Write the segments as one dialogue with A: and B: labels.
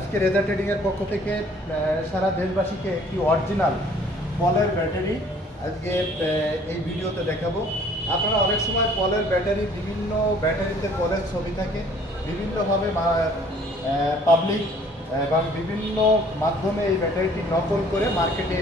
A: আজকে রেজার ট্রেডিংয়ের পক্ষ থেকে সারা দেশবাসীকে একটি অরিজিনাল পলের ব্যাটারি আজকে এই ভিডিওতে দেখাবো। আপনারা অনেক সময় পলের ব্যাটারি, বিভিন্ন ব্যাটারিতে পলের ছবি থাকে। বিভিন্নভাবে পাবলিক এবং বিভিন্ন মাধ্যমে এই ব্যাটারিটি নকল করে মার্কেটে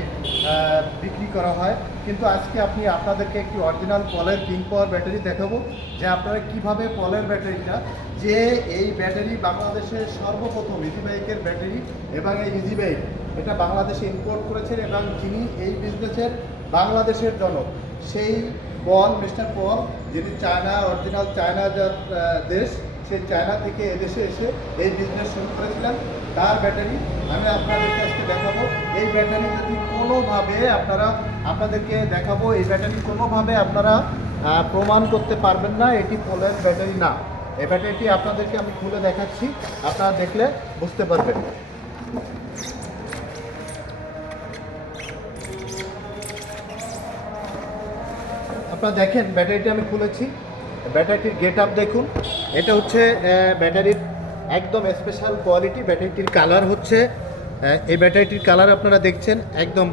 A: বিক্রি করা হয়। কিন্তু আজকে আপনি আপনাদেরকে একটি অরিজিনাল পলের কিং পাওয়ার ব্যাটারি দেখাবো, যে আপনারা কীভাবে পলের ব্যাটারিটা, যে এই ব্যাটারি বাংলাদেশের সর্বপ্রথম ইজি বাইকের ব্যাটারি এবং এই ইজি বাইক এটা বাংলাদেশে ইম্পোর্ট করেছেন এবং যিনি এই বিজনেসের বাংলাদেশের জনক, সেই পল মিস্টার পল, যিনি চায়না অরিজিনাল চায়না দেশ সেই চায়না থেকে এদেশে এসে এই বিজনেস শুরু করেছিলেন তার ব্যাটারি আমি আপনাদেরকে আজকে দেখাবো। এই ব্যাটারি যদি কোনোভাবে আপনারা আপনাদেরকে দেখাবো, এই ব্যাটারি কোনোভাবে আপনারা প্রমাণ করতে পারবেন না, এটি পোলের ব্যাটারি না। এই ব্যাটারিটি আপনাদেরকে আমি খুলে দেখাচ্ছি। আপনারা দেখলে বুঝতে পারবেন। আপনারা দেখেন ব্যাটারিটি আমি খুলেছি। ব্যাটারিটির গেট আপ দেখুন। এটা হচ্ছে ব্যাটারির একদম স্পেশাল কোয়ালিটি ব্যাটারিটির কালার হচ্ছে। এই ব্যাটারিটির কালার আপনারা দেখছেন, একদম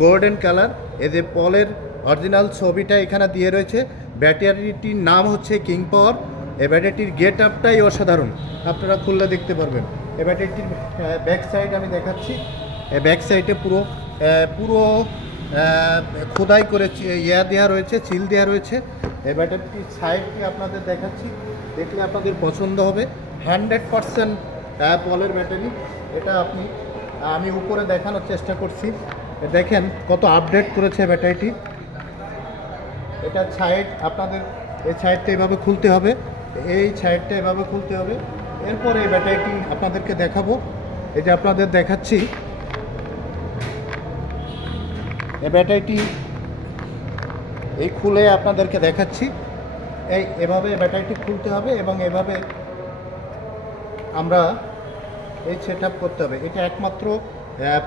A: গোল্ডেন কালার এ যে পলের অরিজিনাল ছবিটা এখানে দিয়ে রয়েছে। ব্যাটারিটির নাম হচ্ছে কিং পাওয়ার এই ব্যাটারিটির গেট আপটাই অসাধারণ। আপনারা খুললে দেখতে পারবেন। এই ব্যাটারিটির ব্যাক সাইড আমি দেখাচ্ছি। ব্যাক সাইডে পুরো পুরো খোদাই করে ইয়া দেওয়া রয়েছে চিল দেওয়া রয়েছে। এই ব্যাটারিটির সাইডটি আপনাদের দেখাচ্ছি। দেখলে আপনাদের পছন্দ হবে। হান্ড্রেড পারসেন্ট পলের ব্যাটারি। এটা আপনি, আমি উপরে দেখানোর চেষ্টা করছি। দেখেন কত আপডেট করেছে ব্যাটারিটি। এটা সাইড আপনাদের, এই সাইডটা এভাবে খুলতে হবে। এই সাইডটা এভাবে খুলতে হবে। এরপর এই ব্যাটারিটি আপনাদেরকে দেখাবো। এই যে আপনাদের দেখাচ্ছি। এই ব্যাটারিটি এই খুলে আপনাদেরকে দেখাচ্ছি। এই এভাবে ব্যাটারিটি খুলতে হবে এবং এভাবে আমরা এই সেট করতে হবে। এটা একমাত্র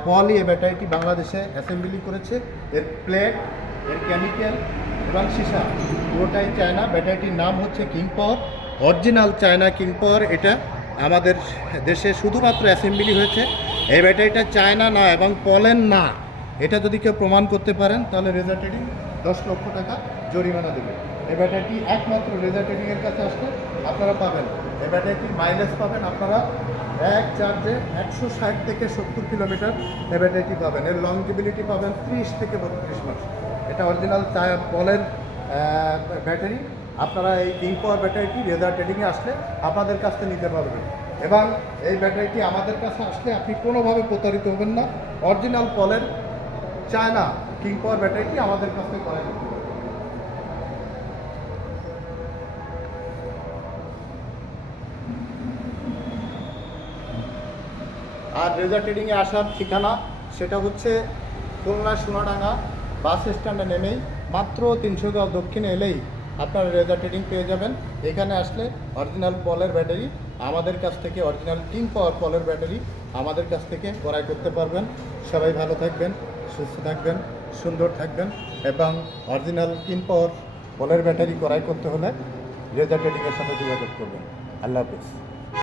A: পলি এই ব্যাটারিটি বাংলাদেশে অ্যাসেম্বলি করেছে। এর প্লেট এর কেমিক্যাল এবং সীসা, পুরোটাই চায়না ব্যাটারিটির নাম হচ্ছে king power original China king power এটা আমাদের দেশে শুধুমাত্র অ্যাসেম্বলি হয়েছে। এই ব্যাটারিটা চায়না না এবং পলেন না। এটা যদি কেউ প্রমাণ করতে পারেন, তাহলে রেজার ট্রেডিং দশ লক্ষ টাকা জরিমানা দেবে। এ ব্যাটারিটি একমাত্র রেজার ট্রেডিংয়ের কাছে আসলে আপনারা পাবেন। এ ব্যাটারিটির মাইলেজ পাবেন আপনারা এক চার্জে একশো ষাট থেকে সত্তর কিলোমিটার এ ব্যাটারিটি পাবেন। এর লংজিবিলিটি পাবেন ত্রিশ থেকে বত্রিশ মাস। এটা অরিজিনাল পলের ব্যাটারি। আপনারা এই কিং পাওয়ার ব্যাটারিটি রেজার ট্রেডিংয়ে আসলে আপনাদের কাছ থেকে নিতে পারবেন। এবং এই ব্যাটারিটি আমাদের কাছে আসলে আপনি কোনোভাবে প্রতারিত হবেন না। অরিজিনাল পলের চায়না কিং পাওয়ার ব্যাটারিটি আমাদের কাছ থেকে করতে পারবেন আর রেজার ট্রেডিংয়ে আসার ঠিকানা সেটা হচ্ছে খুলনা সোনাডাঙ্গা বাস স্ট্যান্ডে নেমেই মাত্র তিনশো গজ দক্ষিণে এলেই আপনারা রেজার ট্রেডিং পেয়ে যাবেন। এখানে আসলে অরিজিনাল পলের ব্যাটারি, আমাদের কাছ থেকে অরিজিনাল কিং পাওয়ার পলের ব্যাটারি আমাদের কাছ থেকে ক্রয় করতে পারবেন। সবাই ভালো থাকবেন, সুস্থ থাকবেন। সুন্দর থাকবেন এবং অরিজিনাল কিম্পর পলের ব্যাটারি ক্রয় করতে হলে রেজার ট্রেডিংয়ের সাথে যোগাযোগ করবেন। আল্লাহ হাফিজ।